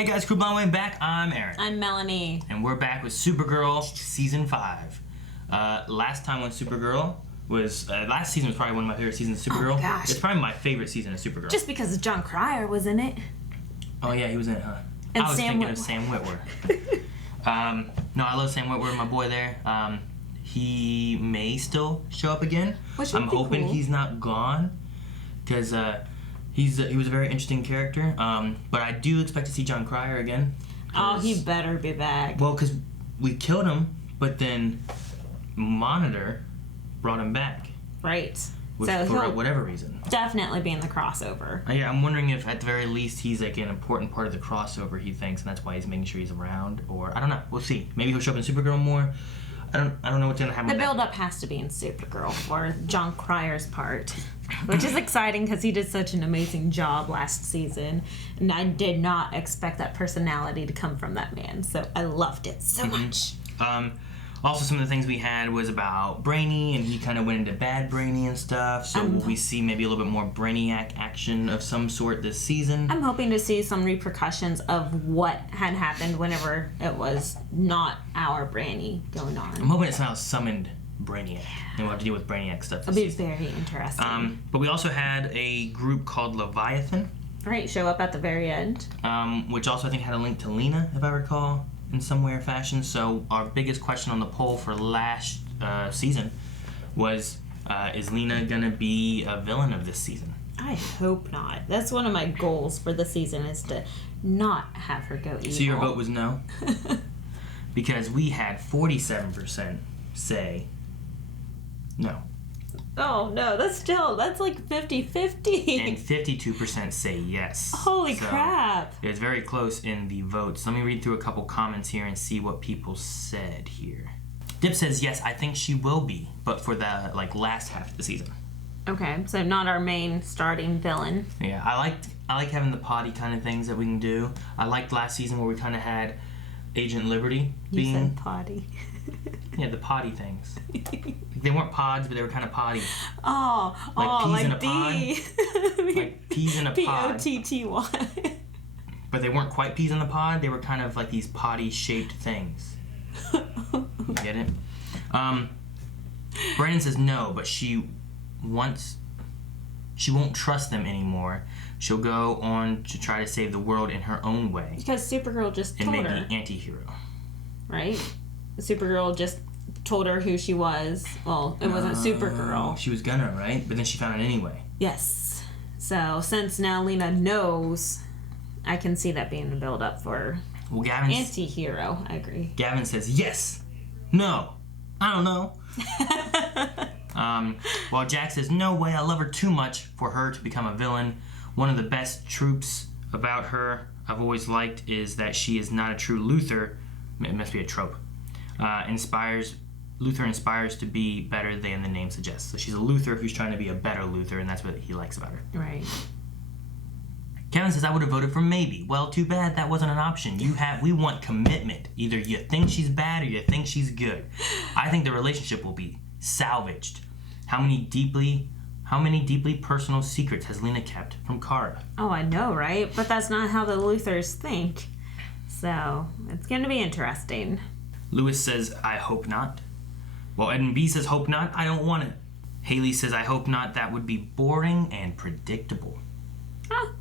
Hey guys, Crew Blonde back. I'm Aaron. I'm Melanie. And we're back with Supergirl Season 5. Last time on Supergirl was, last season was probably one of my favorite seasons of Supergirl. Oh gosh. It's probably my favorite season of Supergirl. Just because John Cryer was in it. Oh yeah, he was in it, huh? And I was Sam thinking Witwer. of Sam Witwer. No, I love Sam Witwer, my boy there. He may still show up again. Which would I'm be hoping cool. he's not gone, because he was a very interesting character. But I do expect to see John Cryer again. Oh, he better be back. Well, because we killed him, but then Monitor brought him back. Right. For he'll whatever reason. definitely be in the crossover. Yeah, I'm wondering if at the very least he's like an important part of the crossover, he thinks, and that's why he's making sure he's around. Or I don't know. We'll see. Maybe he'll show up in Supergirl more. I don't know what's gonna happen. The with that. build-up has to be in Supergirl for John Cryer's part, which is exciting because he did such an amazing job last season, and I did not expect that personality to come from that man, so I loved it so much. Also, some of the things we had was about Brainy, and he kind of went into bad Brainy and stuff. So will we see maybe a little bit more Brainiac action of some sort this season? I'm hoping to see some repercussions of what had happened whenever it was not our Brainy going on. I'm hoping it somehow summoned Brainiac, and we'll have to deal with Brainiac stuff this It'll be season. very interesting. But we also had a group called Leviathan, All right, show up at the very end. which also I think had a link to Lena, if I recall, in some way or fashion. So our biggest question on the poll for last season was, is Lena gonna be a villain of this season? I hope not. That's one of my goals for the season, is to not have her go evil. So your vote was no? Because we had 47% say no. Oh no, that's like 50-50. And 52% say yes. Holy So crap. It's very close in the votes. Let me read through a couple comments here and see what people said here. Dip says, yes, I think she will be, but for the last half of the season. Okay, so not our main starting villain. Yeah, I like having the potty kind of things that we can do. I liked last season where we kind of had Agent Liberty You being... said potty. Yeah, the potty things. They weren't pods, but they were kind of potty. Like peas in a pod. Like peas in a pod. Potty. But they weren't quite peas in the pod. They were kind of like these potty-shaped things. Get it? Brandon says no, but she won't trust them anymore. She'll go on to try to save the world in her own way. Because Supergirl just And told make her, the anti-hero. right? Supergirl just told her who she was. Well, it wasn't Supergirl. She was gonna, right? But then she found it anyway. Yes. So since now Lena knows, I can see that being a build-up for Well, anti-hero. I agree. Gavin says yes, no, I don't know. While Jack says no way, I love her too much for her to become a villain. One of the best tropes about her I've always liked is that she is not a true Luthor. It must be a trope. Luthor inspires to be better than the name suggests. So she's a Luthor who's trying to be a better Luthor, and that's what he likes about her. Right. Kevin says, I would have voted for maybe. Well, too bad that wasn't an option. We want commitment. Either you think she's bad or you think she's good. I think the relationship will be salvaged. How many deeply personal secrets has Lena kept from Kara? Oh, I know, right? But that's not how the Luthors think. So it's going to be interesting. Lewis says, I hope not. Well, Ed and B says, hope not. I don't want it. Haley says, I hope not. That would be boring and predictable. Huh.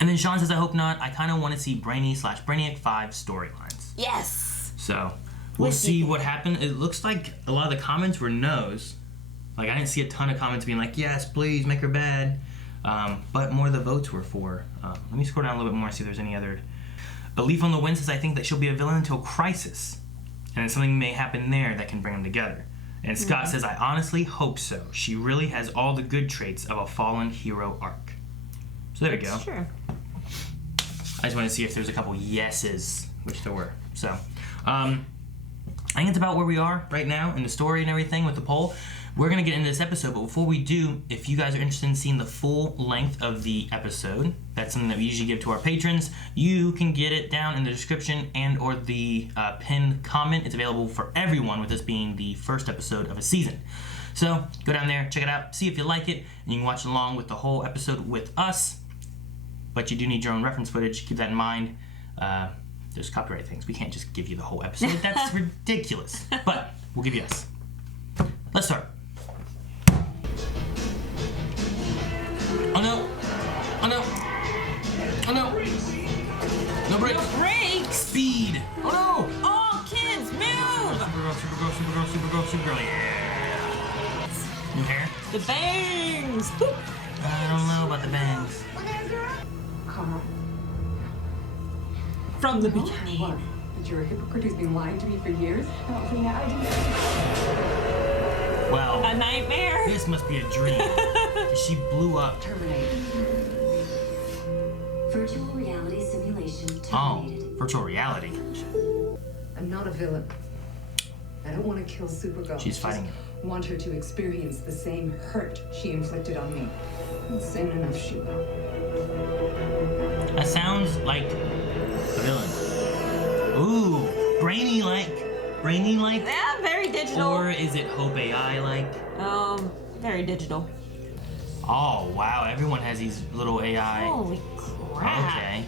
And then Sean says, I hope not. I kind of want to see Brainy/Brainiac 5 storylines. Yes. So we'll see what happens. It looks like a lot of the comments were no's. Like, I didn't see a ton of comments being like, yes, please, make her bad. But more of the votes were for. Let me scroll down a little bit more and see if there's any other. A Leaf on the Wind says, I think that she'll be a villain until Crisis. And then something may happen there that can bring them together. And Scott says, I honestly hope so. She really has all the good traits of a fallen hero arc. So there we go. Sure. I just wanted to see if there's a couple yeses, which there were. So, I think it's about where we are right now in the story and everything with the poll. We're going to get into this episode, but before we do, if you guys are interested in seeing the full length of the episode, that's something that we usually give to our patrons, you can get it down in the description and or the pinned comment. It's available for everyone, with this being the first episode of a season. So go down there, check it out, see if you like it, and you can watch along with the whole episode with us. But you do need your own reference footage, keep that in mind. there's copyright things. We can't just give you the whole episode. That's ridiculous. But we'll give you us. Let's start. Oh no! Oh no! Oh no! No brakes! No brakes! Speed! Oh no! Oh, kids, move! Supergirl, yeah! New hair? The bangs! Boop. I don't know about the bangs. Carl. From the beginning. What? That you're a hypocrite who's been lying to me for years? No, Lena, I didn't. Well, A nightmare? this must be a dream. She blew up. Terminate. Virtual reality simulation Oh, terminated. virtual reality. I'm not a villain. I don't want to kill Supergirl. She's fighting it. Want her to experience the same hurt she inflicted on me. And soon enough, she will. That sounds like a villain. Ooh, brainy-like. Brainy-like? Yeah, very digital. Or is it Hope AI-like? Very digital. Oh, wow, everyone has these little AI. Holy crap. Okay.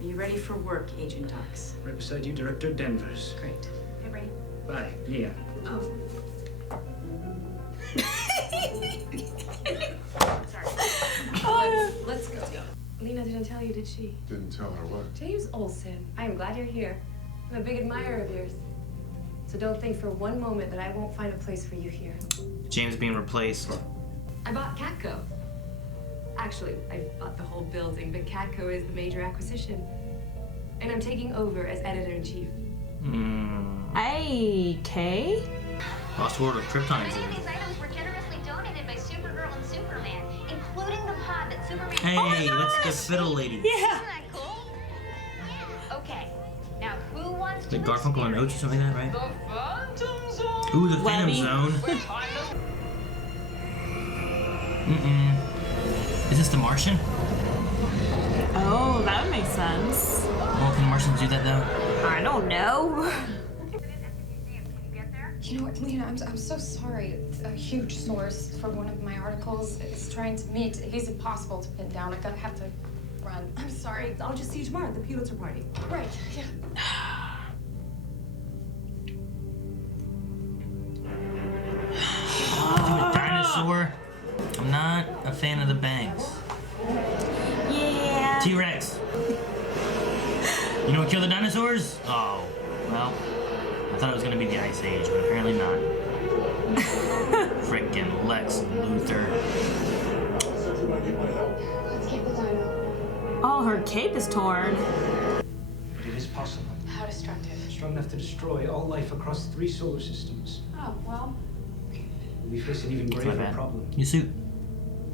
Are you ready for work, Agent Dux? Right beside you, Director Denvers. Great. Hey, ready? Bye, Leah. Oh. Sorry. Let's go. Lena didn't tell you, did she? Didn't tell her what? James Olsen, I am glad you're here. I'm a big admirer of yours. So don't think for one moment that I won't find a place for you here. James being replaced. I bought Catco. Actually, I bought the whole building, but Catco is the major acquisition. And I'm taking over as editor-in-chief. Okay. Lost World of Krypton Many of exhibit. these items were generously donated by Supergirl and Superman, including the pod that Superman... Hey, that's the fiddle lady. Yeah. Isn't that cool? Okay, now who wants to Like Garfunkel and Oates or something like that, right? The Phantom Zone? Ooh, the Phantom Webby. Zone. Is this the Martian? Oh, that would make sense. Well, can Martians do that though? I don't know. You know what, Lena, I'm so sorry. It's a huge source for one of my articles. It's trying to meet. He's impossible to pin down. I have to run. I'm sorry. I'll just see you tomorrow at the Pulitzer party. Right, yeah. Dude, a dinosaur. I'm not a fan of the bangs. Yeah. T-Rex. You know what killed the dinosaurs? Oh, well, I thought it was gonna be the Ice Age, but apparently not. Frickin' Lex Luthor. Let's keep the dino. Oh, her cape is torn. But it is possible. How destructive. Strong enough to destroy all life across 3 solar systems. Oh, well. We face an even That's my graver bad. problem. You suit.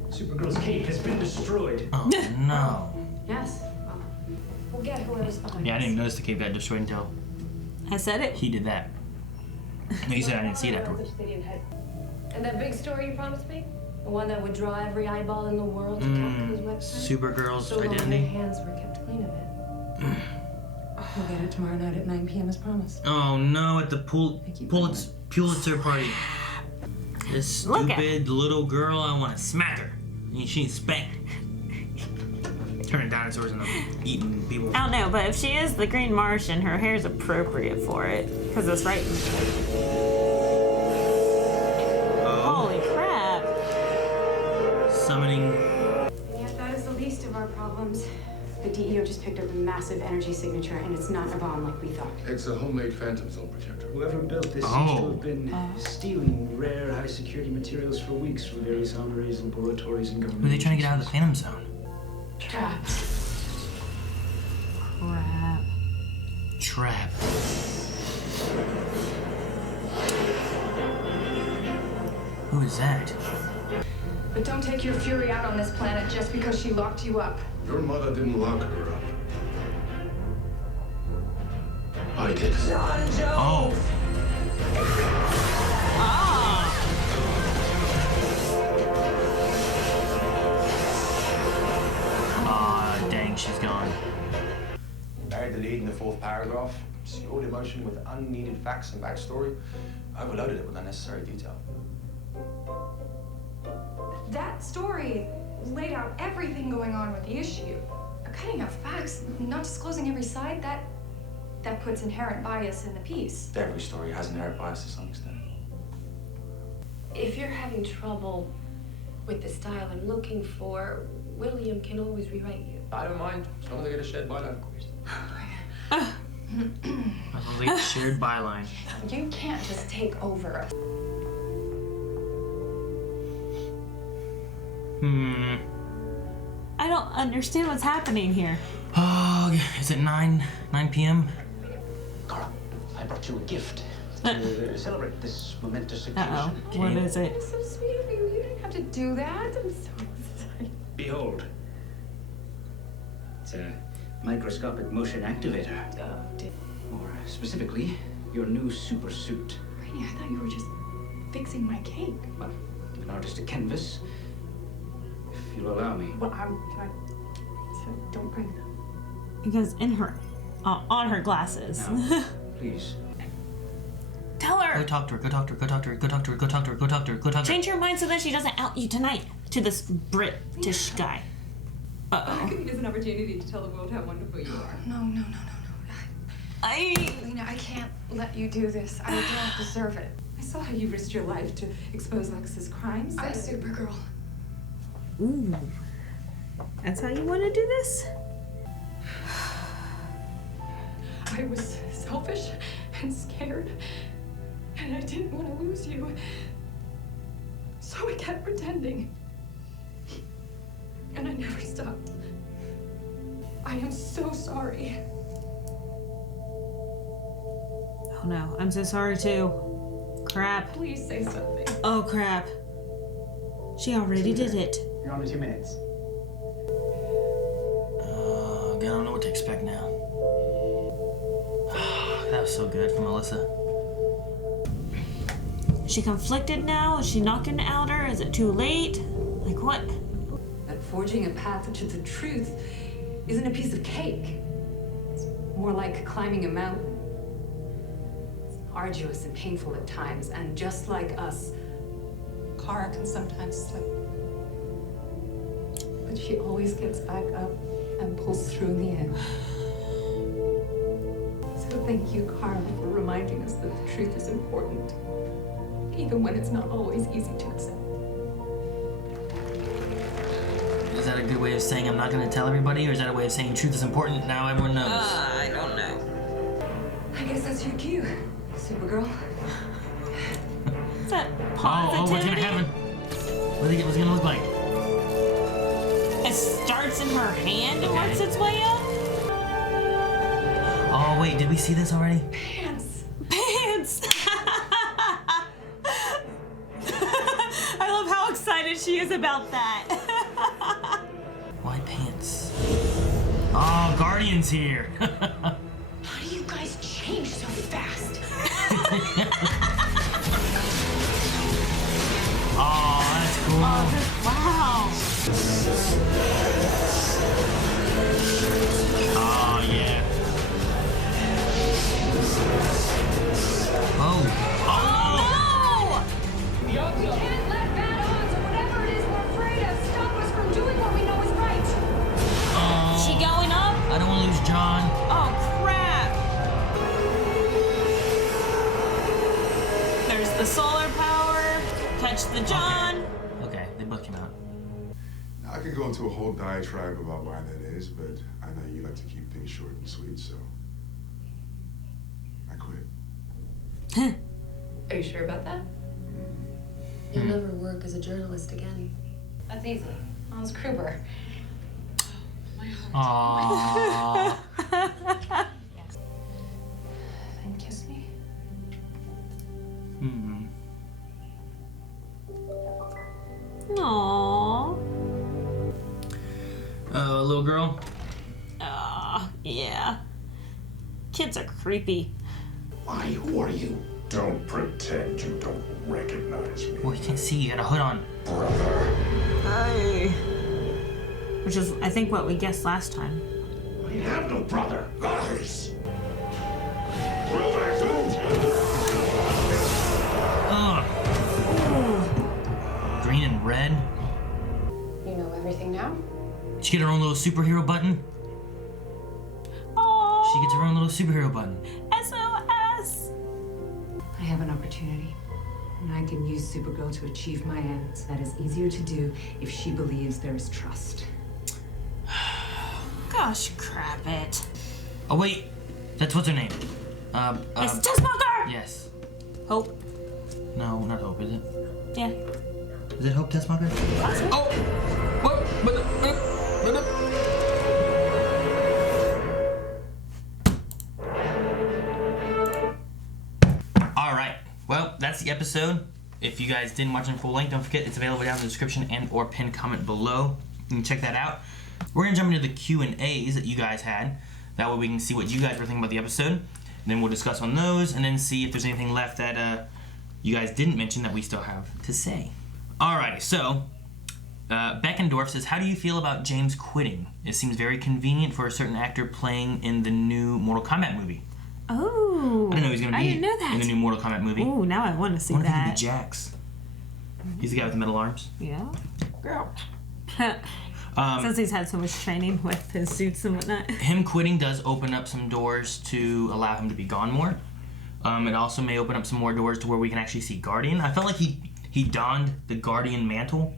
Supergirl's cape has been destroyed. Oh no. Yes. We'll get whoever's behind Yeah, I us. didn't even notice the cape got destroyed until I said it. he did that. No, you said I didn't see it afterwards. And that big story you promised me? The one that would draw every eyeball in the world to Capco's website? Supergirl's So long their identity. hands were kept clean of it. We'll get it tomorrow night at 9 p.m. as promised. Oh no, at the keep Pulitzer party. This Look at- stupid little girl, I want to smack her. And she's spanked. Turning dinosaurs into eating people. I don't know, but if she is the Green Martian, her hair's appropriate for it. Because it's right. Holy crap. Summoning. And yet that is the least of our problems. The DEO just picked up a massive energy signature, and it's not a bomb like we thought. It's a homemade Phantom Zone projector. Whoever built this seems to have been stealing rare, high-security materials for weeks from various armories, laboratories, and government. Who are they trying to get out of the Phantom Zone? Trapped. Crap. Trap. Who is that? But don't take your fury out on this planet just because she locked you up. Your mother didn't lock her up. I did. Oh. Ah, dang, she's gone. Buried the lead in the 4th paragraph, obscured emotion with unneeded facts and backstory, overloaded it with unnecessary detail. That story laid out everything going on with the issue. A cutting out facts, not disclosing every side, that puts inherent bias in the piece. Every story has inherent bias to some extent. If you're having trouble with the style I'm looking for, William can always rewrite you. I don't mind, as long as I get a shared byline, of course. That's like a shared byline. You can't just take over us. I don't understand what's happening here. Oh, is it 9 p.m.? Carl, I brought you a gift to celebrate this momentous occasion. Uh-oh. What is it? It's so sweet of you. You didn't have to do that. I'm so sorry. Behold. It's a microscopic motion activator. More specifically, your new super suit. Rainey, I thought you were just fixing my cake. Well, an artistic canvas, if you'll allow me. Well, don't bring them. Because in her, on her glasses. Now, please. Tell her. Go talk to her, go talk to her, go talk to her, go talk to her, go talk to her, go talk to her, go talk to her. Change your mind so that she doesn't out you tonight to this British guy. Uh-oh. It is an opportunity to tell the world how wonderful you are. No. Lena, I can't let you do this. I don't deserve it. I saw how you risked your life to expose Lex's crimes. I'm Supergirl. Ooh. That's how you want to do this? I was selfish and scared, and I didn't want to lose you. So I kept pretending. And I never stopped. I am so sorry. Oh no, I'm so sorry too. Crap. Please say something. Oh crap. She already did it. You're on 2 minutes. I don't know what to expect now. That was so good from Melissa. Is she conflicted now? Is she not gonna out her? Is it too late? Like what? That forging a path to the truth isn't a piece of cake. It's more like climbing a mountain. It's arduous and painful at times, and just like us, Kara can sometimes slip. But she always gets back up and pulls through in the end. So thank you, Kara, for reminding us that the truth is important, even when it's not always easy to accept. Is that a good way of saying I'm not going to tell everybody, or is that a way of saying truth is important, now everyone knows? I don't know. I guess that's your cue, Supergirl. Is that positivity? Oh, what's going to happen? What's it going to look like? It starts in her hand and works its way up? Oh, wait, did we see this already? Pants! I love how excited she is about that. Why pants? Oh, Guardian's here. How do you guys change so fast? Oh, that's cool. Wow. Oh, yeah. Oh. We can't let bad odds or whatever it is we're afraid of stop us from doing what we know is right. Oh. She going up? I don't want to lose John. Oh, crap. There's the solar power. Touch the John. Okay, they both came out. Now, I could go into a whole diatribe about why that is, but I know you like to keep things short and sweet, so I quit. Are you sure about that? You'll never work as a journalist again. That's easy. Hans Kruber. Aww. Then kiss me. Aww. Little girl? Yeah. Kids are creepy. Why, who are you? Don't pretend you don't recognize me, Well, you can't see. You got a hood on. brother. Hey. Which is, I think, what we guessed last time. I have no brother. Lies. Ugh. Green and red. You know everything now? Did she get her own little superhero button? superhero button. SOS! I have an opportunity, and I can use Supergirl to achieve my ends. That is easier to do if she believes there is trust. Gosh, crap it. Oh, wait. That's what's her name? It's Tessmacher! Yes. Hope. No, not Hope, is it? Yeah. Is it Hope Tessmacher? Oh! What? Alright. Well, that's the episode. If you guys didn't watch it in full length, don't forget it's available down in the description and or pinned comment below. You can check that out. We're going to jump into the Q&As that you guys had. That way we can see what you guys were thinking about the episode. And then we'll discuss on those and then see if there's anything left that you guys didn't mention that we still have to say. Alrighty, so Beckendorf says, how do you feel about James quitting? It seems very convenient for a certain actor playing in the new Mortal Kombat movie. Oh. I didn't know he was going to be in the new Mortal Kombat movie. Oh, now I want to see I wonder if he that. could be Jax. He's the guy with the metal arms. Yeah. Girl. Since he's had so much training with his suits and whatnot. Him quitting does open up some doors to allow him to be gone more. It also may open up some more doors to where we can actually see Guardian. I felt like he donned the Guardian mantle,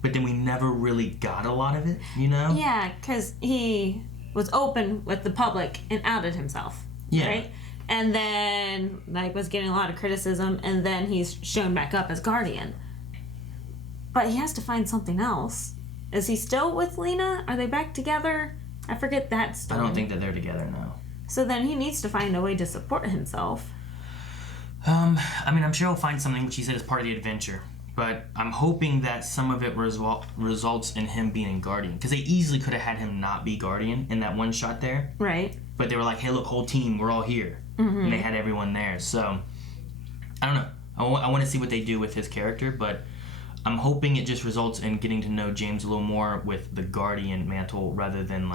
but then we never really got a lot of it, you know? Yeah, because he was open with the public and outed himself. Yeah. Right? And then, was getting a lot of criticism, and then he's shown back up as Guardian. But he has to find something else. Is he still with Lena? Are they back together? I forget that story. I don't think that they're together now. So then he needs to find a way to support himself. I mean, I'm sure he'll find something, which he said is part of the adventure. But I'm hoping that some of it results in him being Guardian. Because they easily could have had him not be Guardian in that one shot there. Right. But they were like, hey, look, whole team, we're all here. Mm-hmm. And they had everyone there. So, I don't know. I want to see what they do with his character, but I'm hoping it just results in getting to know James a little more with the Guardian mantle rather than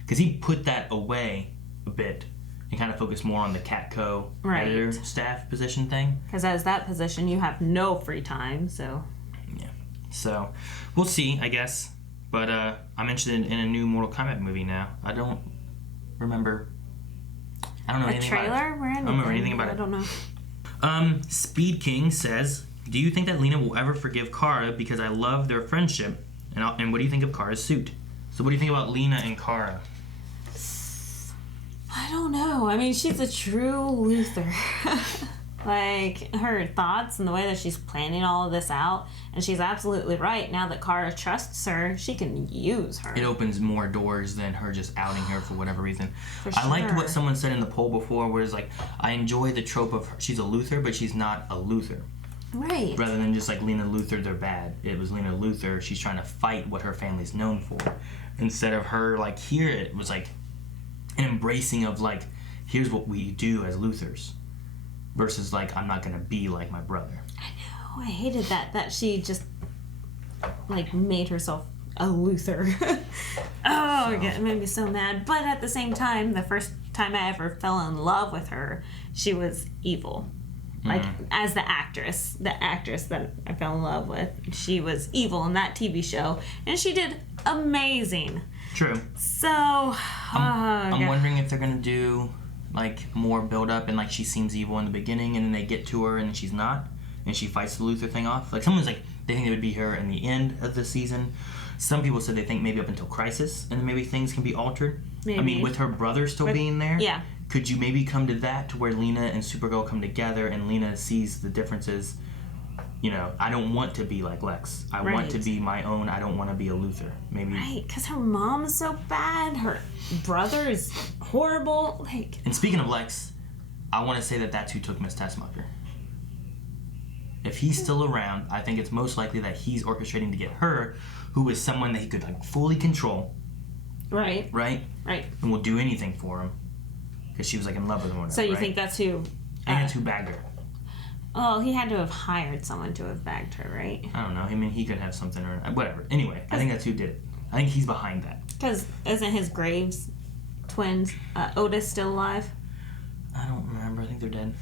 because he put that away a bit and kind of focused more on the Catco editor staff position thing. Because as that position, you have no free time, so. Yeah. So, we'll see, I guess. But I'm interested in a new Mortal Kombat movie now. I don't remember. I don't know anything about it. A trailer? I don't remember anything about it. I don't know. Speed King says, do you think that Lena will ever forgive Kara because I love their friendship? And what do you think of Kara's suit? So what do you think about Lena and Kara? I don't know. I mean, she's a true Luther. Her thoughts and the way that she's planning all of this out, and she's absolutely right. Now that Kara trusts her, she can use her. It opens more doors than her just outing her for whatever reason. For sure. I liked what someone said in the poll before, where it's I enjoy the trope of her. She's a Luther, but she's not a Luther. Right. Rather than just Lena Luthor, they're bad. It was Lena Luthor, she's trying to fight what her family's known for. Instead of her, here it was an embracing of here's what we do as Luthers. Versus I'm not gonna be like my brother. I know. I hated that she just made herself a Luther. It made me so mad. But at the same time, the first time I ever fell in love with her, she was evil. As the actress that I fell in love with, she was evil in that TV show, and she did amazing. True. So I'm wondering if they're gonna do more build up and she seems evil in the beginning and then they get to her and she's not and she fights the Luther thing off. Someone's they think it would be her in the end of the season. Some people said they think maybe up until Crisis and then maybe things can be altered. Maybe. I mean, with her brother still being there. Yeah. Could you maybe come to that to where Lena and Supergirl come together and Lena sees the differences? I don't want to be like Lex. I want to be my own. I don't want to be a Luther. Maybe. Right, because her mom is so bad. Her brother is horrible. And speaking of Lex, I want to say that that's who took Miss Tessmacher. If he's still around, I think it's most likely that he's orchestrating to get her, who is someone that he could fully control. Right. Right? Right. And will do anything for him. Because she was in love with him. Whatever, so you think that's who? I think that's who bagged her. Oh, he had to have hired someone to have bagged her, right? I don't know. I mean, he could have something or whatever. Anyway, I think that's who did it. I think he's behind that. Because isn't his Graves twins, Otis, still alive? I don't remember. I think they're dead.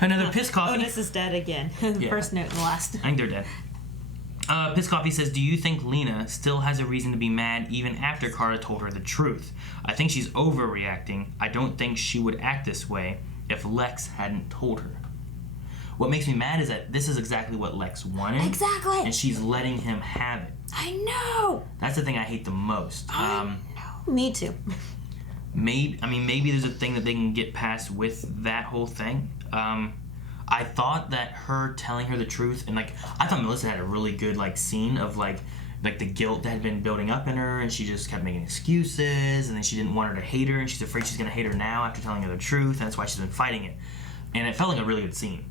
Another piss coffee. Otis is dead again. First note in the last. I think they're dead. Piss Coffee says, do you think Lena still has a reason to be mad even after Kara told her the truth? I think she's overreacting. I don't think she would act this way if Lex hadn't told her. What makes me mad is that this is exactly what Lex wanted. Exactly. And she's letting him have it. I know. That's the thing I hate the most. Me too. Maybe there's a thing that they can get past with that whole thing. I thought that her telling her the truth, and like I thought Melissa had a really good like scene of like the guilt that had been building up in her, and she just kept making excuses, and then she didn't want her to hate her, and she's afraid she's gonna hate her now after telling her the truth, and that's why she's been fighting it. And it felt like a really good scene.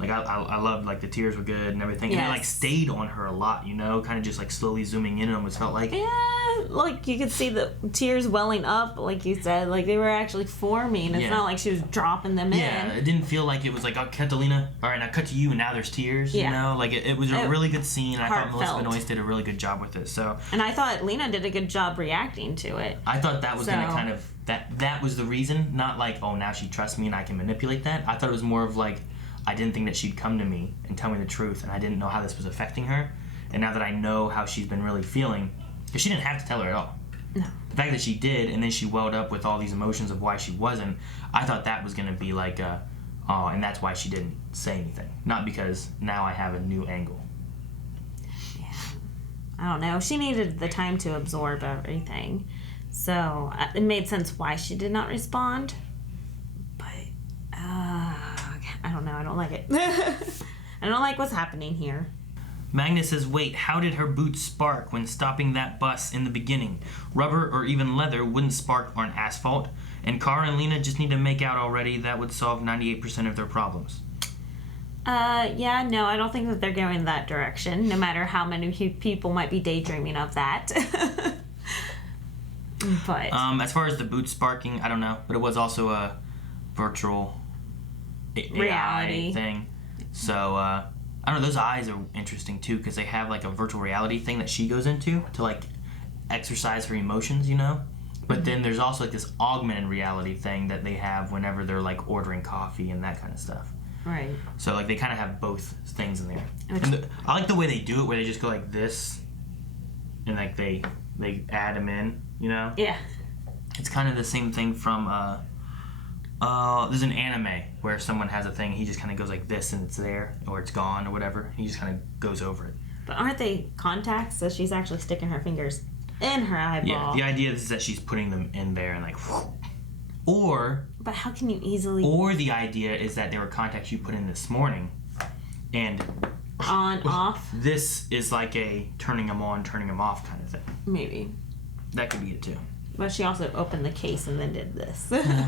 Like I loved like the tears were good and everything, and it like stayed on her a lot, you know, kind of just like slowly zooming in. It almost felt like like you could see the tears welling up, like you said, like they were actually forming. It's not like she was dropping them in. Yeah, it didn't feel like it was like, oh, cut to Lena, all right, now cut to you, and now there's tears. You know, like it was a really good scene. And I thought Melissa Benoist did a really good job with it. So, and I thought Lena did a good job reacting to it. I thought that was gonna kind of that was the reason, not like, oh, now she trusts me and I can manipulate that. I thought it was more of like, I didn't think that she'd come to me and tell me the truth, and I didn't know how this was affecting her. And now that I know how she's been really feeling, because she didn't have to tell her at all. No. The fact that she did, and then she welled up with all these emotions of why she wasn't, I thought that was going to be like, oh, and that's why she didn't say anything. Not because now I have a new angle. Yeah. I don't know. She needed the time to absorb everything. So it made sense why she did not respond. But, I don't know. I don't like it. I don't like what's happening here. Magnus says, wait, how did her boots spark when stopping that bus in the beginning? Rubber or even leather wouldn't spark on asphalt. And Kara and Lena just need to make out already. That would solve 98% of their problems. Yeah, no, I don't think that they're going that direction, no matter how many people might be daydreaming of that. But as far as the boots sparking, I don't know. But it was also a virtual reality thing. So, I don't know, those eyes are interesting too, because they have like a virtual reality thing that she goes into to like exercise her emotions, you know? But then there's also like this augmented reality thing that they have whenever they're like ordering coffee and that kind of stuff. Right. So like they kind of have both things in there. And I like the way they do it, where they just go like this, and like they add them in, you know? Yeah. It's kind of the same thing from there's an anime where someone has a thing, he just kind of goes like this and it's there, or it's gone or whatever. He just kind of goes over it. But aren't they contacts? So she's actually sticking her fingers in her eyeball. Yeah, the idea is that she's putting them in there and like, or... But how can you easily... Or the idea is that they were contacts you put in this morning, and... On, off? This is like a turning them on, turning them off kind of thing. Maybe. That could be it too. But she also opened the case and then did this.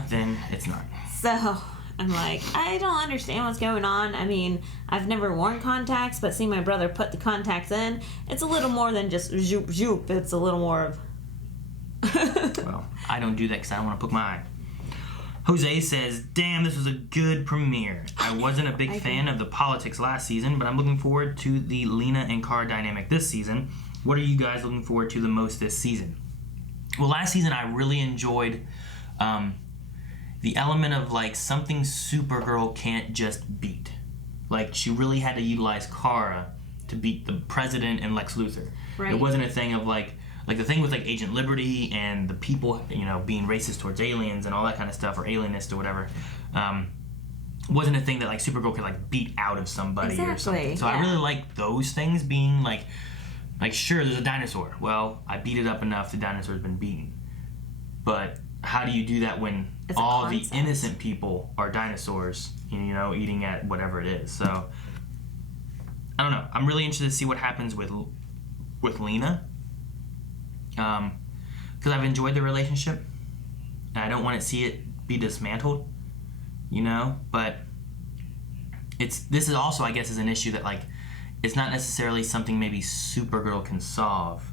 Then it's not. So, I'm like, I don't understand what's going on. I mean, I've never worn contacts, but seeing my brother put the contacts in, it's a little more than just zoop, zoop. It's a little more of... Well, I don't do that because I don't want to poke my eye. Jose says, damn, this was a good premiere. I wasn't a big fan of the politics last season, but I'm looking forward to the Lena and Kara dynamic this season. What are you guys looking forward to the most this season? Well, last season I really enjoyed the element of like something Supergirl can't just beat. Like she really had to utilize Kara to beat the president and Lex Luthor. Right. It wasn't a thing of like the thing with like Agent Liberty and the people, you know, being racist towards aliens and all that kind of stuff, or alienist or whatever. Wasn't a thing that like Supergirl could like beat out of somebody or something. So I really like those things being like sure, there's a dinosaur. Well, I beat it up enough, the dinosaur's been beaten. But how do you do that when all the innocent people are dinosaurs, you know, eating at whatever it is? So, I don't know. I'm really interested to see what happens with Lena. Because I've enjoyed the relationship. And I don't want to see it be dismantled, you know? But this is also, I guess, is an issue that, like, it's not necessarily something maybe Supergirl can solve.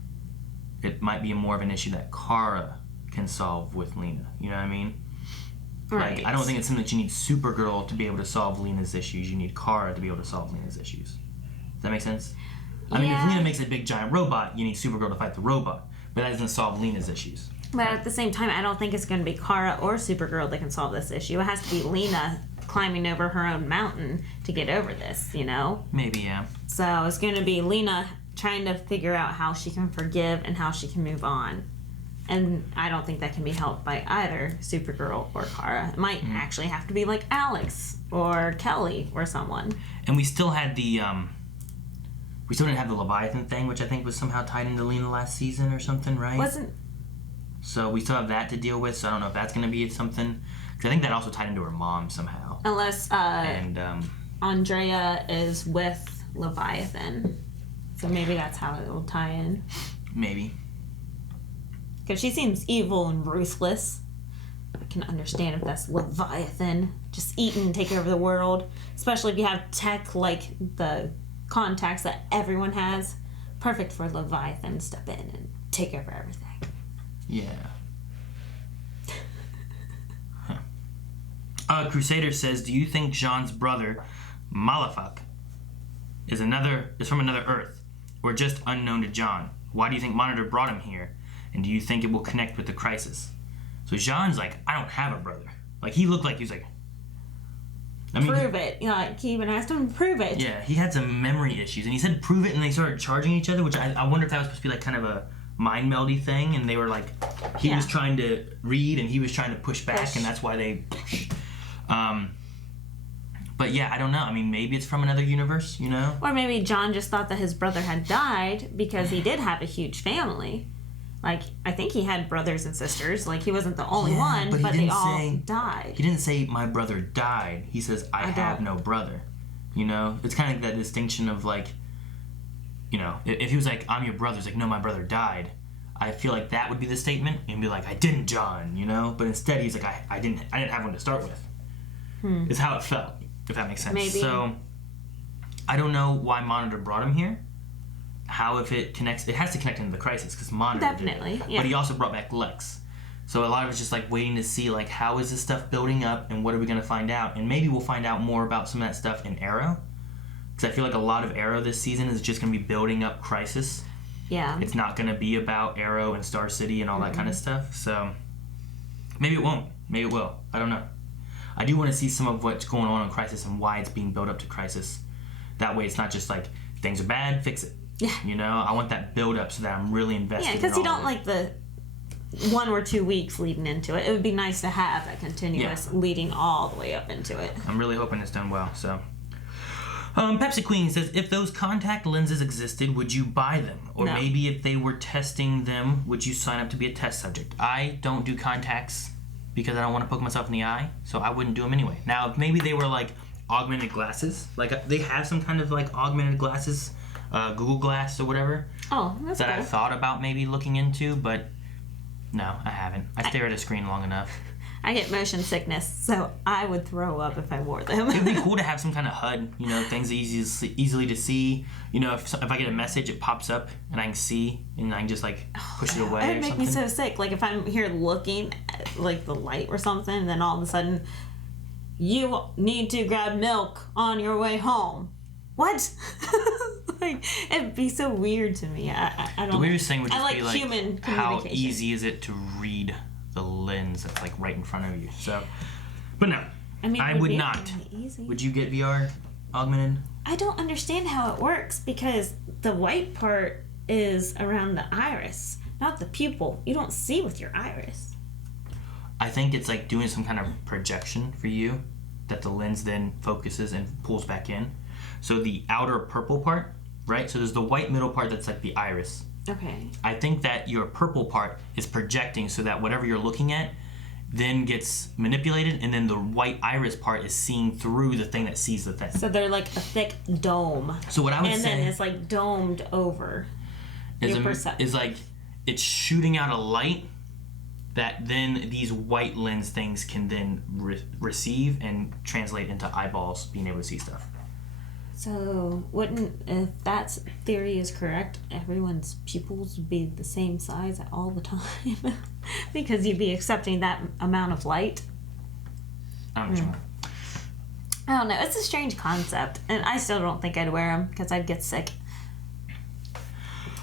It might be more of an issue that Kara can solve with Lena. You know what I mean? Right. Like, I don't think it's something that you need Supergirl to be able to solve Lena's issues. You need Kara to be able to solve Lena's issues. Does that make sense? I mean, if Lena makes a big giant robot, you need Supergirl to fight the robot. But that doesn't solve Lena's issues. But at the same time, I don't think it's going to be Kara or Supergirl that can solve this issue. It has to be Lena climbing over her own mountain to get over this, you know? Maybe, yeah. So it's going to be Lena trying to figure out how she can forgive and how she can move on. And I don't think that can be helped by either Supergirl or Kara. It might actually have to be like Alex or Kelly or someone. And we still had the, we still didn't have the Leviathan thing, which I think was somehow tied into Lena last season or something, right? Wasn't... So we still have that to deal with, so I don't know if that's going to be something. Because I think that also tied into her mom somehow. Unless Andrea is with Leviathan. So maybe that's how it will tie in. Maybe. Because she seems evil and ruthless. I can understand if that's Leviathan. Just eat and take over the world. Especially if you have tech like the contacts that everyone has. Perfect for Leviathan to step in and take over everything. Yeah. Crusader says, do you think Jean's brother, Malefak, is from another Earth, or just unknown to John? Why do you think Monitor brought him here? And do you think it will connect with the crisis? So Jean's like, I don't have a brother. Like, he looked like he was like... Prove it. You know, like, he even asked him to prove it. Yeah, he had some memory issues. And he said prove it, and they started charging each other, which I wonder if that was supposed to be like kind of a mind meldy thing. And they were like... He was trying to read, and he was trying to push back, and that's why they... But yeah, I don't know. I mean, maybe it's from another universe, you know? Or maybe John just thought that his brother had died because he did have a huge family. Like, I think he had brothers and sisters. Like, he wasn't the only one, but they all died. He didn't say, my brother died. He says, I have no brother. You know? It's kind of like that distinction of, like, you know, if he was like, I'm your brother, it's like, no, my brother died. I feel like that would be the statement. And be like, I didn't, John, you know? But instead, he's like, I didn't have one to start with. Is how it felt, if that makes sense. Maybe. So, I don't know why Monitor brought him here. How, if it connects, it has to connect into the crisis, because Monitor Definitely, did. yeah. But he also brought back Lex. So a lot of it's just like waiting to see, like, how is this stuff building up, and what are we going to find out? And maybe we'll find out more about some of that stuff in Arrow. Because I feel like a lot of Arrow this season is just going to be building up Crisis. Yeah. It's not going to be about Arrow and Star City and all that kind of stuff. So maybe it won't. Maybe it will. I don't know. I do want to see some of what's going on in Crisis and why it's being built up to Crisis. That way it's not just like, things are bad, fix it. Yeah. You know? I want that build up so that I'm really invested. Yeah, because you don't like the 1 or 2 weeks leading into it. It would be nice to have that continuous leading all the way up into it. I'm really hoping it's done well, so... Pepsi Queen says, if those contact lenses existed, would you buy them? Or maybe if they were testing them, would you sign up to be a test subject? I don't do contacts because I don't want to poke myself in the eye, so I wouldn't do them anyway. Now, if maybe they were like augmented glasses, like they have some kind of like augmented glasses, Google Glass or whatever. Oh, that's that cool. I thought about maybe looking into, but no, I haven't. I stare at a screen long enough. I get motion sickness, so I would throw up if I wore them. It'd be cool to have some kind of HUD, you know, things easily to see. You know, if I get a message, it pops up and I can see, and I can just like push it away. It would make me so sick. Like if I'm here looking at like the light or something, and then all of a sudden, you need to grab milk on your way home. What? Like it'd be so weird to me. I don't. The weirdest thing would just be like human how easy is it to read the lens that's like right in front of you. So, but no, I mean, I would not. Really easy. Would you get VR augmented? I don't understand how it works because the white part is around the iris, not the pupil. You don't see with your iris. I think it's like doing some kind of projection for you that the lens then focuses and pulls back in. So the outer purple part, right? So there's the white middle part that's like the iris. Okay. I think that your purple part is projecting so that whatever you're looking at then gets manipulated, and then the white iris part is seeing through the thing that sees the thing. So they're like a thick dome. So what I would say... And then it's like domed over your perception. Is like it's shooting out a light that then these white lens things can then receive and translate into eyeballs being able to see stuff. So if that theory is correct, everyone's pupils would be the same size all the time because you'd be accepting that amount of light. I don't know. It's a strange concept, and I still don't think I'd wear them because I'd get sick.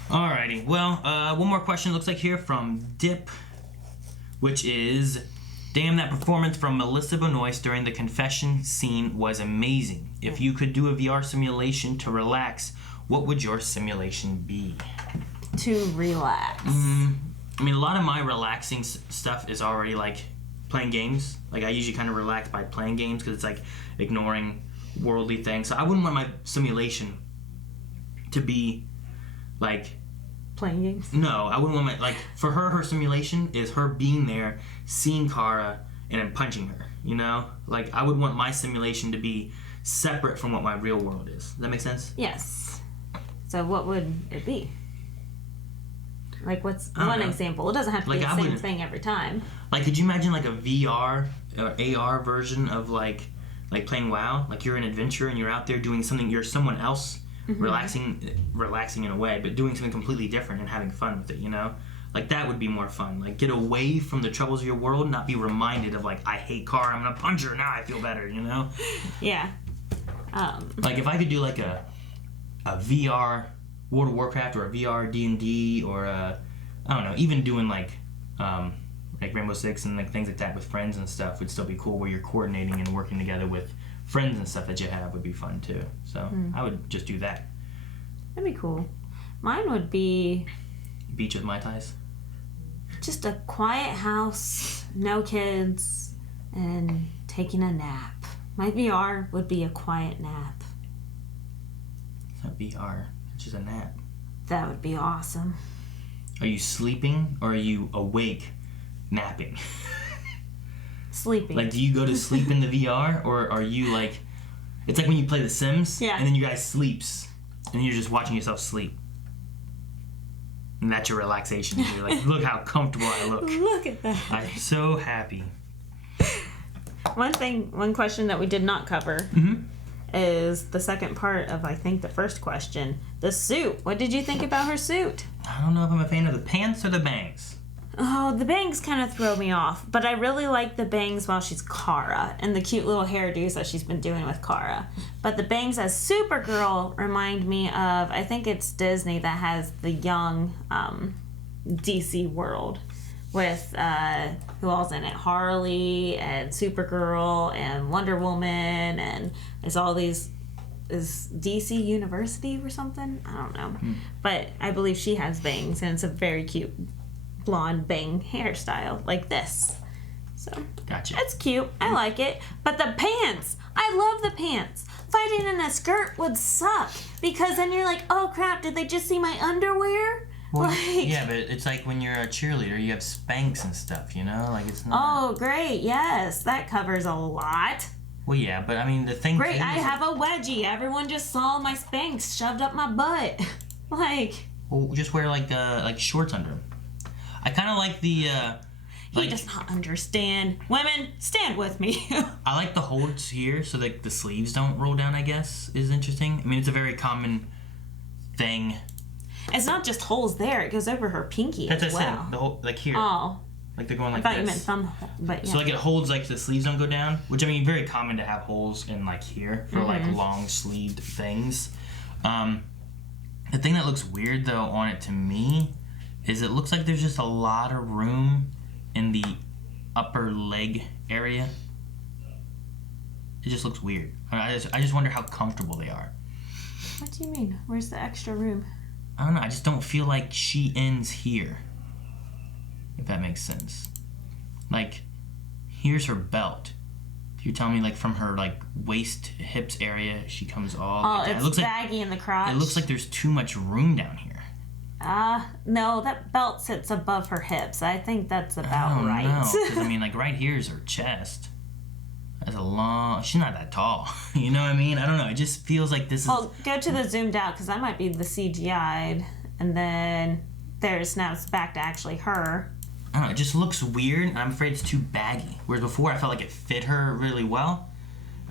Alrighty. Well, one more question looks like here from Dip, which is, damn, that performance from Melissa Benoist during the confession scene was amazing. If you could do a VR simulation to relax, what would your simulation be? To relax. I mean, a lot of my relaxing stuff is already like playing games. Like I usually kind of relax by playing games because it's like ignoring worldly things. So I wouldn't want my simulation to be like playing games. No, I wouldn't want my for her simulation is her being there, seeing Kara, and then punching her. You know, like I would want my simulation to be separate from what my real world is. Does that make sense? Yes. So what would it be? Like, what's one example? It doesn't have to be the same thing every time. Like, could you imagine like a VR or AR version of like playing WoW? Like you're an adventurer and you're out there doing something. You're someone else, relaxing in a way, but doing something completely different and having fun with it. You know, like that would be more fun. Like get away from the troubles of your world, not be reminded of like I hate Kara, I'm gonna punch her now. I feel better. You know? Yeah. Like if I could do like a VR World of Warcraft or a VR D&D or I don't know, even doing like Rainbow Six and like things like that with friends and stuff would still be cool where you're coordinating and working together with friends and stuff that you have would be fun too. So I would just do that. That'd be cool. Mine would be beach with Mai Tais. Just a quiet house, no kids, and taking a nap. My VR would be a quiet nap. It's not VR. It's just a nap. That would be awesome. Are you sleeping or are you awake napping? Sleeping. Like, do you go to sleep in the VR or are you like... It's like when you play The Sims and then you guys sleeps and you're just watching yourself sleep. And that's your relaxation. You're like, look how comfortable I look. Look at that. I'm so happy. One question that we did not cover is the second part of, I think, the first question. The suit. What did you think about her suit? I don't know if I'm a fan of the pants or the bangs. Oh, the bangs kind of throw me off, but I really like the bangs while she's Kara and the cute little hairdos that she's been doing with Kara. But the bangs as Supergirl remind me of, I think it's Disney that has the young DC world with who all's in it? Harley and Supergirl and Wonder Woman, and it's all these. Is DC University or something? I don't know. But I believe she has bangs, and it's a very cute blonde bang hairstyle like this. So gotcha. It's cute. I like it. But the pants! I love the pants. Fighting in a skirt would suck because then you're like, oh crap, did they just see my underwear? Well, yeah, but it's like when you're a cheerleader, you have Spanx and stuff, you know? Like it's not... Oh, great. Yes, that covers a lot. Well, yeah, but I mean, the thing... Great, I have a wedgie. Everyone just saw my Spanx shoved up my butt. Like... Well, just wear, like shorts under them. I kind of like the, He does not understand. Women, stand with me. I like the holds here so that the sleeves don't roll down, I guess, is interesting. I mean, it's a very common thing. It's not just holes there. It goes over her pinky as well. That's what I said. The whole, like here. Oh. Like they're going like this. I thought this. you meant thumb, but yeah. So like it holds like the sleeves don't go down, which I mean very common to have holes in like here for like long sleeved things. The thing that looks weird though on it to me is it looks like there's just a lot of room in the upper leg area. It just looks weird. I just wonder how comfortable they are. What do you mean? Where's the extra room? I don't know. I just don't feel like she ends here. If that makes sense. Like, here's her belt. You're telling me, like, from her, like, waist, hips area, she comes all the way down. It's it looks baggy in the crotch. It looks like there's too much room down here. No, that belt sits above her hips. I think that's about right. No, because, I mean, like, right here is her chest. That's a long... She's not that tall. You know what I mean? I don't know. It just feels like this is... Well, go to the zoomed out, because that might be the CGI'd. And then now it's back to actually her. I don't know, it just looks weird, and I'm afraid it's too baggy. Whereas before, I felt like it fit her really well.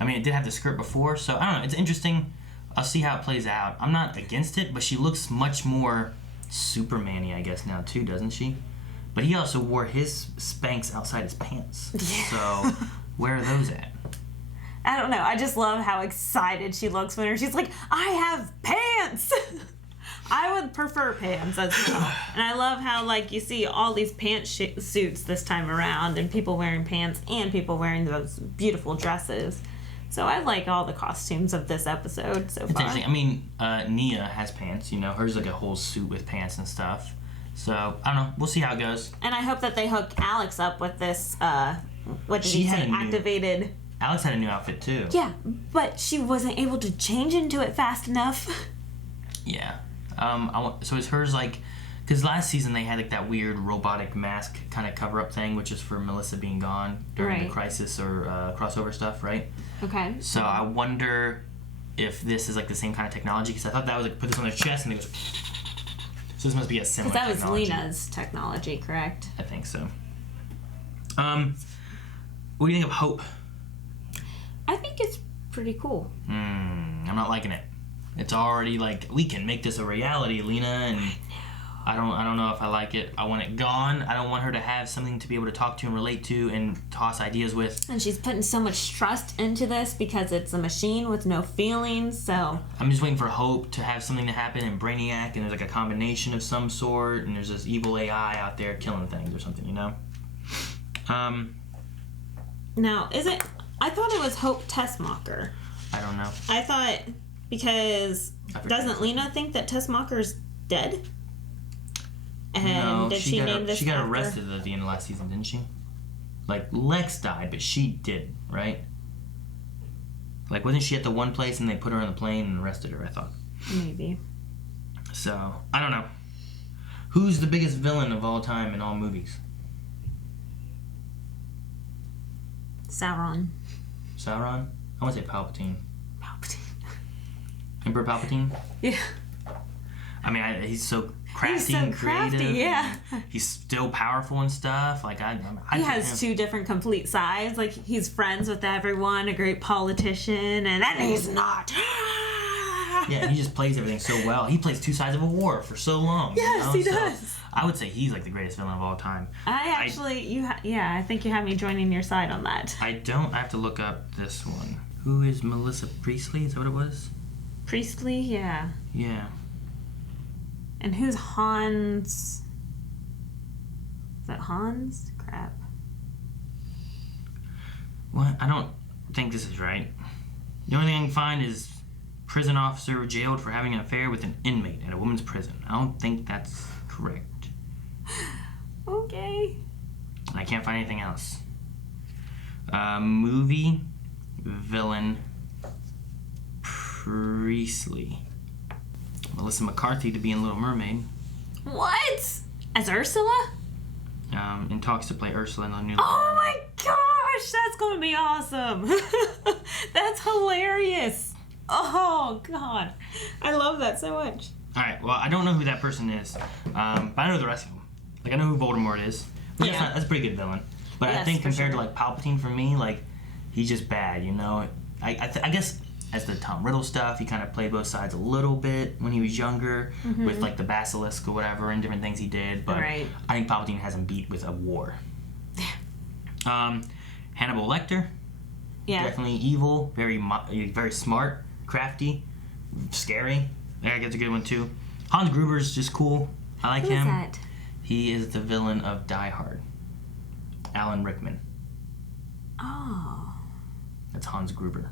I mean, it did have the skirt before, so I don't know. It's interesting. I'll see how it plays out. I'm not against it, but she looks much more Superman-y, I guess, now, too, doesn't she? But he also wore his Spanx outside his pants. Yeah. So, where are those at? I don't know. I just love how excited she looks when she's like, I have pants! I would prefer pants as well. And I love how, like, you see all these pants suits this time around and people wearing pants and people wearing those beautiful dresses. So I like all the costumes of this episode so It's far. interesting. I mean, Nia has pants, you know. Hers like a whole suit with pants and stuff. So, I don't know. We'll see how it goes. And I hope that they hook Alex up with this, what did She he had say, a new- activated... Alex had a new outfit, too. Yeah, but she wasn't able to change into it fast enough. Yeah. So is hers like... Because last season they had like that weird robotic mask kind of cover-up thing, which is for Melissa being gone during the crisis or crossover stuff, right? Okay. So I wonder if this is like the same kind of technology, because I thought that was like put this on their chest and it goes... So this must be a similar Because that was technology. Lena's technology, correct? I think so. What do you think of Hope? I think it's pretty cool. I'm not liking it. It's already like, we can make this a reality, Lena, and I don't know if I like it. I want it gone. I don't want her to have something to be able to talk to and relate to and toss ideas with. And she's putting so much trust into this because it's a machine with no feelings, so... I'm just waiting for Hope to have something to happen in Brainiac, and there's like a combination of some sort, and there's this evil AI out there killing things or something, you know? Now, is it... I thought it was Hope Tessmacher. I don't know. I thought... Because... Doesn't Lena think that Tessmacher's dead? And No, did she name this she got after? arrested at the end of last season, didn't she? Like, Lex died, but she did, right? Like, wasn't she at the one place and they put her on the plane and arrested her, I thought. Maybe. So, I don't know. Who's the biggest villain of all time in all movies? Sauron. Sauron? I want to say Palpatine. Palpatine. Emperor Palpatine? Yeah. I mean, he's so crafty He's so and creative. crafty, yeah. He's still powerful and stuff. Like, I He has two different complete sides. Like, he's friends with everyone, a great politician, and then he's not. Yeah, he just plays everything so well. He plays two sides of a war for so long. Yes, you know? he So does. I would say he's like the greatest villain of all time. I think you have me joining your side on that. I have to look up this one. Who is Melissa Priestley? Is that what it was? Priestley, yeah. Yeah. And who's Hans? Is that Hans? Crap. What? I don't think this is right. The only thing I can find is prison officer jailed for having an affair with an inmate at a woman's prison. I don't think that's correct. Okay. I can't find anything else. Movie villain Priestley. Melissa McCarthy to be in Little Mermaid. What? As Ursula? In talks to play Ursula in the new. Oh my gosh, that's gonna be awesome. That's hilarious. Oh god, I love that so much. All right, well, I don't know who that person is, but I know the rest of them. Like, I know who Voldemort is. But Yeah. that's a pretty good villain. But I Yes, think for compared to sure. like Palpatine, for me, like, he's just bad, you know. I guess as the Tom Riddle stuff, he kind of played both sides a little bit when he was younger with like the basilisk or whatever and different things he did. But Right. I think Palpatine has him beat with a war. Hannibal Lecter, Yeah. definitely evil, very smart, crafty, scary. Yeah, that's a good one too. Hans Gruber's just cool. I like Who is him. that? He is the villain of Die Hard. Alan Rickman. Oh. That's Hans Gruber.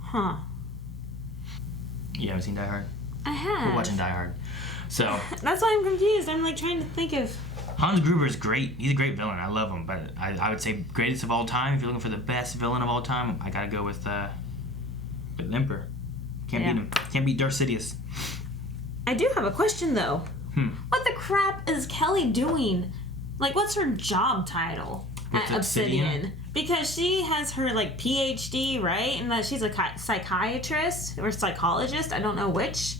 Huh. You haven't seen Die Hard? I have. We're watching Die Hard. So, That's why I'm confused. I'm like trying to think of. Hans Gruber is great. He's a great villain. I love him. But I would say greatest of all time. If you're looking for the best villain of all time, I gotta go with the Emperor. Can't beat him. Can't beat Darth Sidious. I do have a question though. What the crap is Kelly doing? Like, what's her job title With at Obsidian? Because she has her like PhD, right? And that she's a psychiatrist or psychologist. I don't know which.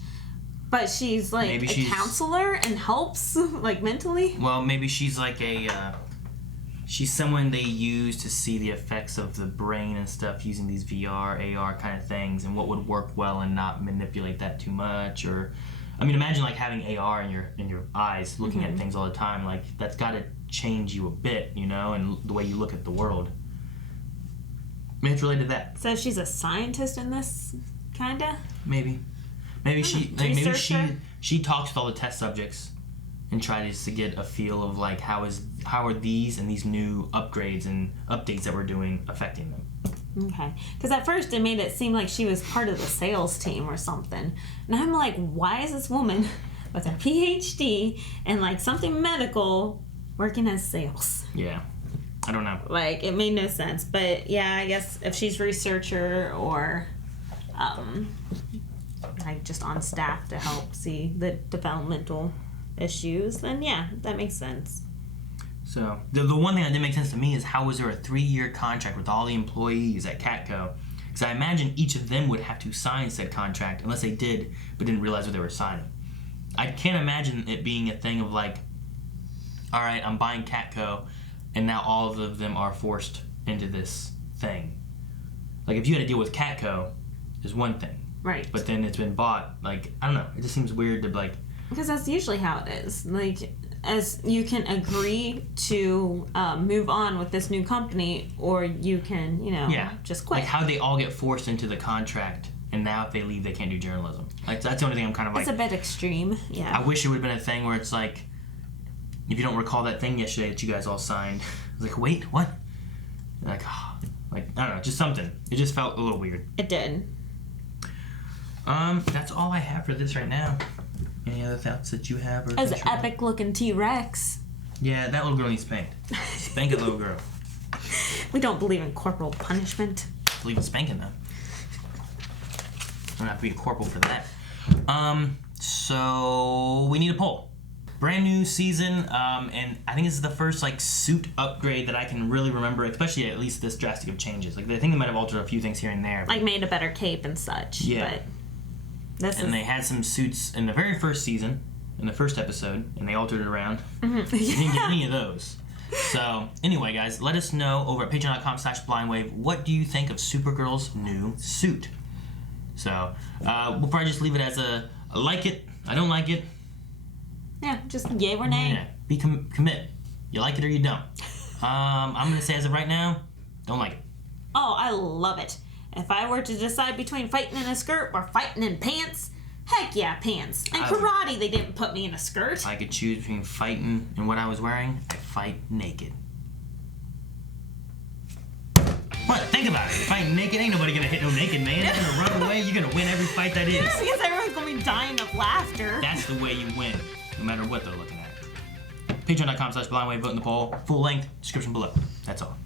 But she's like Maybe a she's- counselor and helps like mentally. Well, maybe she's like she's someone they use to see the effects of the brain and stuff using these VR, AR kind of things, and what would work well and not manipulate that too much. Or, I mean, imagine like having AR in your eyes, looking at things all the time. Like, that's got to change you a bit, you know, and the way you look at the world. Maybe it's related to that. So she's a scientist in this, kinda. Maybe she Researcher? she talks with all the test subjects and tries to get a feel of like how are these and these new upgrades and updates that we're doing affecting them. Okay. Because at first it made it seem like she was part of the sales team or something. And I'm like, why is this woman with her PhD and like something medical working as sales? Yeah. I don't know. Like, it made no sense. But yeah, I guess if she's researcher or like just on staff to help see the developmental issues, then yeah, that makes sense. So the one thing that didn't make sense to me is how was there a 3-year contract with all the employees at Catco? Because I imagine each of them would have to sign said contract unless they did but didn't realize what they were signing. I can't imagine it being a thing of like, all right, I'm buying Catco, and now all of them are forced into this thing. Like if you had to deal with Catco, is one thing. Right. But then it's been bought. Like, I don't know. It just seems weird to like. Because that's usually how it is. Like, as you can agree to move on with this new company, or you can, just quit. Like how they all get forced into the contract, and now if they leave, they can't do journalism. Like that's the only thing I'm kind of like. It's a bit extreme. Yeah. I wish it would have been a thing where it's like, if you don't recall that thing yesterday that you guys all signed, it's like, wait, what? Like, I don't know, just something. It just felt a little weird. It did. That's all I have for this right now. Any other thoughts that you have? As an epic looking T-Rex. Yeah, that little girl needs spanked. Spank it, little girl. We don't believe in corporal punishment. Believe in spanking, though. I don't have to be a corporal for that. So we need a poll. Brand new season, and I think this is the first like suit upgrade that I can really remember, especially at least this drastic of changes. Like I think they might have altered a few things here and there. Like made a better cape and such. Yeah. But they had some suits in the very first season, in the first episode, and they altered it around. Mm-hmm. You didn't get any of those. So anyway, guys, let us know over at patreon.com/blindwave what do you think of Supergirl's new suit. So we'll probably just leave it as a I like it, I don't like it. Yeah, just yay or nay. Yeah, be commit. You like it or you don't. I'm gonna say as of right now, don't like it. Oh, I love it. If I were to decide between fighting in a skirt or fighting in pants, heck yeah, pants. And karate, they didn't put me in a skirt. If I could choose between fighting and what I was wearing, I'd fight naked. What? Think about it. Fighting naked, ain't nobody gonna hit no naked man. You're gonna run away, you're gonna win every fight that is. Yeah, because everyone's gonna be dying of laughter. That's the way you win, no matter what they're looking at. Patreon.com/blindwave, vote in the poll. Full length, description below. That's all.